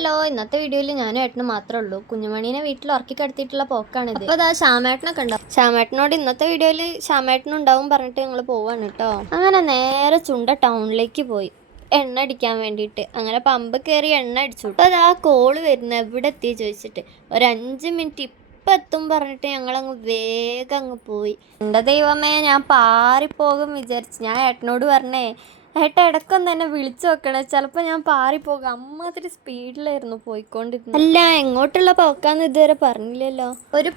Hello, ഇന്നത്തെ വീഡിയോയിൽ ഞാനും ഏട്ടനും മാത്രമേ ഉള്ളൂ. കുഞ്ഞുമണീനെ വീട്ടിൽ ഉറക്കി കിടത്തിയിട്ടുള്ള പോക്കാണിത്. അപ്പോൾ അതാ ശ്യാമേട്ടനൊക്കെ ഉണ്ടാവും. ശ്യാമേട്ടനോട് ഇന്നത്തെ വീഡിയോയിൽ ശ്യാമേട്ടനുണ്ടാവും പറഞ്ഞിട്ട് ഞങ്ങൾ പോവാണ് കേട്ടോ. അങ്ങനെ നേരെ ചുണ്ട ടൗണിലേക്ക് പോയി എണ്ണ അടിക്കാൻ വേണ്ടിയിട്ട്. അങ്ങനെ പമ്പ് കയറി എണ്ണ അടിച്ചു. അപ്പോൾ അതാ കോള് വരുന്നത് എവിടെ എത്തി ചോദിച്ചിട്ട്. ഒരു 5 മിനിറ്റ് ഇപ്പം എത്തും പറഞ്ഞിട്ട് ഞങ്ങളങ്ങ് വേഗം അങ്ങ് പോയി. എൻ്റെ ദൈവമേ, ഞാൻ പാറിപ്പോകും വിചാരിച്ചു. ഞാൻ ഏട്ടനോട് പറഞ്ഞേ, ഏട്ടാ ഇടയ്ക്കൊന്ന് തന്നെ വിളിച്ചു നോക്കണേ, ചിലപ്പോൾ ഞാൻ പാറിപ്പോകും. അമ്മാതിരി സ്പീഡിലായിരുന്നു പോയിക്കൊണ്ടിരുന്നത്. അല്ല, എങ്ങോട്ടുള്ള പോക്കാന്ന് ഇതുവരെ പറഞ്ഞില്ലല്ലോ. ഒരു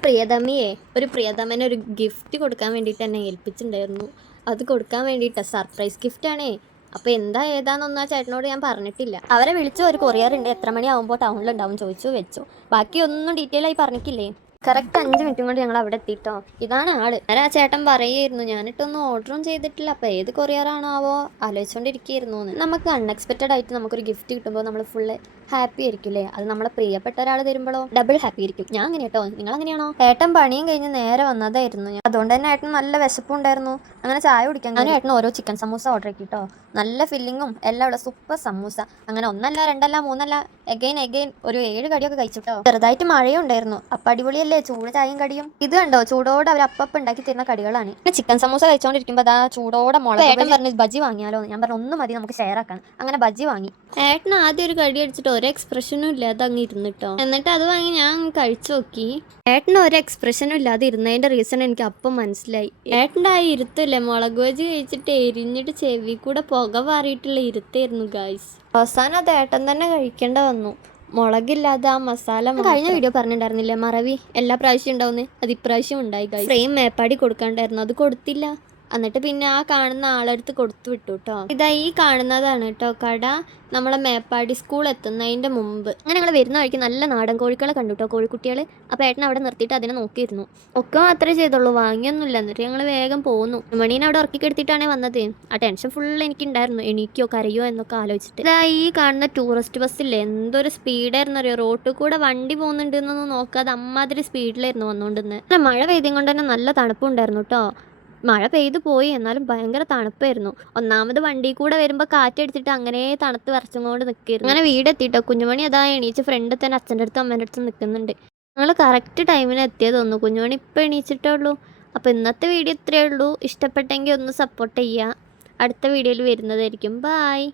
പ്രിയതമന് ഒരു ഗിഫ്റ്റ് കൊടുക്കാൻ വേണ്ടിയിട്ട് എന്നെ ഏൽപ്പിച്ചിട്ടുണ്ടായിരുന്നു. അത് കൊടുക്കാൻ വേണ്ടിയിട്ടാണ്, സർപ്രൈസ് ഗിഫ്റ്റാണേ. അപ്പോൾ എന്താ ഏതാണെന്നൊന്നും ആ ചേട്ടനോട് ഞാൻ പറഞ്ഞിട്ടില്ല. അവരെ വിളിച്ചു, ഒരു കൊറിയർ ഉണ്ട്, എത്ര മണിയാകുമ്പോൾ ടൗണിലുണ്ടാവും ചോദിച്ചു വെച്ചു. ബാക്കിയൊന്നും ഡീറ്റെയിൽ ആയി പറഞ്ഞിട്ടില്ലേ. കറക്റ്റ് 5 മിനിറ്റും കൊണ്ട് ഞങ്ങൾ അവിടെ എത്തിയിട്ടോ. ഇതാണ് ആള്. ഞാൻ ആ ചേട്ടൻ പറയായിരുന്നു, ഞാനിട്ടൊന്നും ഓർഡറും ചെയ്തിട്ടില്ല, അപ്പോൾ ഏത് കൊറിയറാണോ ആവോ ആലോചിച്ചുകൊണ്ടിരിക്കുകയായിരുന്നു. നമുക്ക് അൺഎക്സ്പെക്റ്റഡ് ആയിട്ട് നമുക്കൊരു ഗിഫ്റ്റ് കിട്ടുമ്പോൾ നമ്മൾ ഫുള്ള് ഹാപ്പി ആയിരിക്കില്ലേ. അത് നമ്മളെ പ്രിയപ്പെട്ട ഒരാൾ തരുമ്പോഴോ ഡബിൾ ഹാപ്പി ആയിരിക്കും. ഞാൻ അങ്ങനെ കേട്ടോ, നിങ്ങൾ അങ്ങനെയാണോ? ഏട്ടൻ പണിയും കഴിഞ്ഞ് നേരെ വന്നതായിരുന്നു. അതുകൊണ്ട് തന്നെ ഏട്ടൻ നല്ല വിശപ്പുണ്ടായിരുന്നു. അങ്ങനെ ചായ കുടിക്കാൻ ഞാൻ ഏട്ടൻ ഓരോ ചിക്കൻ സമൂസ ഓർഡർ ആക്കിട്ടോ. നല്ല ഫില്ലിങ്ങും എല്ലാം ഉള്ള സൂപ്പർ സമൂസ. അങ്ങനെ 1 2 3 എഗെയിൻ ഒരു 7 കടിയൊക്കെ കഴിച്ചിട്ടോ. ചെറുതായിട്ട് മഴയും ഉണ്ടായിരുന്നു. അപ്പം അടിപൊളിയല്ലേ ചൂട് ചായയും കടിയും. ഇത് കണ്ടോ, ചൂടോടെ അവർ അപ്പം ഉണ്ടാക്കി തരുന്ന കടികളാണ്. പിന്നെ ചിക്കൻ സമൂസ കഴിച്ചോണ്ടിരിക്കുമ്പോൾ അതാ ചൂടോടെ മുളക്. ഏട്ടൻ പറഞ്ഞു ബജ്ജി വാങ്ങിയാലോ. ഞാൻ പറഞ്ഞു ഒന്നും മതി, നമുക്ക് ഷെയർ ആക്കാൻ. അങ്ങനെ ബജ്ജി വാങ്ങി. ഏട്ടൻ ആദ്യം ഒരു കടി അടിച്ചിട്ട് ഒരു എക്സ്പ്രഷനും ഇല്ലാതെ അങ്ങ് ഇരുന്നിട്ടോ. എന്നിട്ട് അത് വാങ്ങി ഞാൻ കഴിച്ചു നോക്കി. ഏട്ടന് ഒരു എക്സ്പ്രഷനും ഇല്ലാതെ ഇരുന്നതിന്റെ റീസൺ എനിക്ക് അപ്പം മനസ്സിലായി. ഏട്ടൻ്റെ ആ ഇരുത്തില്ലേ, മുളക് ബജ്ജി കഴിച്ചിട്ട് എരിഞ്ഞിട്ട് ചെവി കൂടെ പുക പാറിയിട്ടുള്ള ഇരുത്തായിരുന്നു ഗായ്സ്. അവസാനം അത് ഏട്ടൻ തന്നെ കഴിക്കേണ്ട വന്നു. മുളകില്ലാതെ ആ മസാല. കഴിഞ്ഞ വീഡിയോ പറഞ്ഞിട്ടുണ്ടായിരുന്നില്ലേ, മറവി എല്ലാ പ്രാവശ്യം ഉണ്ടാവുന്നത്, അത് ഇപ്രാവശ്യം ഉണ്ടായി ഗായ്സ്. ഫ്രെയിം മേപ്പാടി കൊടുക്കാണ്ടായിരുന്നു, അത് കൊടുത്തില്ല. എന്നിട്ട് പിന്നെ ആ കാണുന്ന ആളെടുത്ത് കൊടുത്തു വിട്ടു കേട്ടോ. ഇതാ ഈ കാണുന്നതാണ് കേട്ടോ കട, നമ്മളെ മേപ്പാടി സ്കൂൾ എത്തുന്നതിൻ്റെ മുമ്പ്. അങ്ങനെ ഞങ്ങൾ വരുന്ന വഴിക്ക് നല്ല നാടൻ കോഴികളെ കണ്ടു കേട്ടോ, കോഴിക്കുട്ടികൾ. അപ്പോൾ ഏട്ടൻ അവിടെ നിർത്തിയിട്ട് അതിനെ നോക്കിയിരുന്നു. ഒക്കെ മാത്രമേ ചെയ്തുള്ളൂ, വാങ്ങിയൊന്നുമില്ല. എന്നിട്ട് ഞങ്ങൾ വേഗം പോന്നു. മണീനെ അവിടെ ഉറക്കി കെടുത്തിട്ടാണ് വന്നത്. ആ ടെൻഷൻ ഫുൾ എനിക്കുണ്ടായിരുന്നു, എണീക്കോ കരയോ എന്നൊക്കെ ആലോചിച്ചിട്ട്. ഇതാ ഈ കാണുന്ന ടൂറിസ്റ്റ് ബസ്സില്ലേ, എന്തൊരു സ്പീഡായിരുന്നു അറിയോ. റോട്ടിൽ കൂടെ വണ്ടി പോകുന്നുണ്ട് എന്നൊന്നും നോക്കാതെ അമ്മാതിരി സ്പീഡിലായിരുന്നു വന്നുകൊണ്ടിരുന്നത്. മഴ പെയ്തും കൊണ്ട് തന്നെ നല്ല തണുപ്പുണ്ടായിരുന്നു കേട്ടോ. മഴ പെയ്തു പോയി, എന്നാലും ഭയങ്കര തണുപ്പായിരുന്നു. ഒന്നാമത് വണ്ടി കൂടെ വരുമ്പോൾ കാറ്റടിച്ചിട്ട് അങ്ങനെ തണുത്ത് വരച്ചുകൊണ്ട് നിൽക്കുകയായിരുന്നു. അങ്ങനെ വീടെത്തിയിട്ടോ. കുഞ്ഞുമണി അതാ എണീച്ച് ഫ്രണ്ട് തന്നെ അച്ഛൻ്റെ അടുത്തും അമ്മേൻ്റെ അടുത്തും നിൽക്കുന്നുണ്ട്. ഞങ്ങൾ കറക്റ്റ് ടൈമിന് എത്തിയത് തോന്നുന്നു. കുഞ്ഞുമണി ഇപ്പോൾ എണീച്ചിട്ടേ ഉള്ളൂ. അപ്പോൾ ഇന്നത്തെ വീഡിയോ ഇത്രയേ ഉള്ളൂ. ഇഷ്ടപ്പെട്ടെങ്കിൽ ഒന്ന് സപ്പോർട്ട് ചെയ്യുക. അടുത്ത വീഡിയോയിൽ വരുന്നതായിരിക്കും. ബായ്.